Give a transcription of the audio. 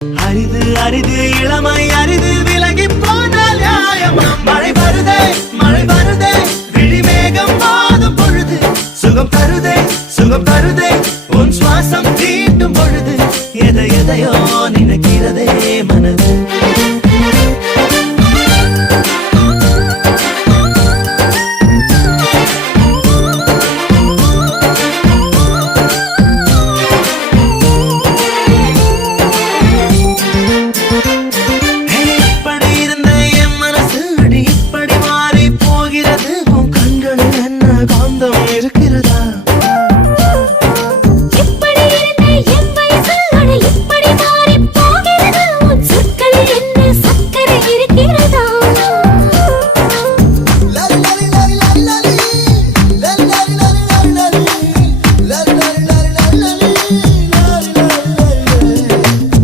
அரிது அரிது இளமை அரிது விலகி போனால் நியாயமா? மழை வருதே விழிமேகம் வாதும் பொழுது சுகம் தருதே உன் சுவாசம் தீட்டும் பொழுது எதையோ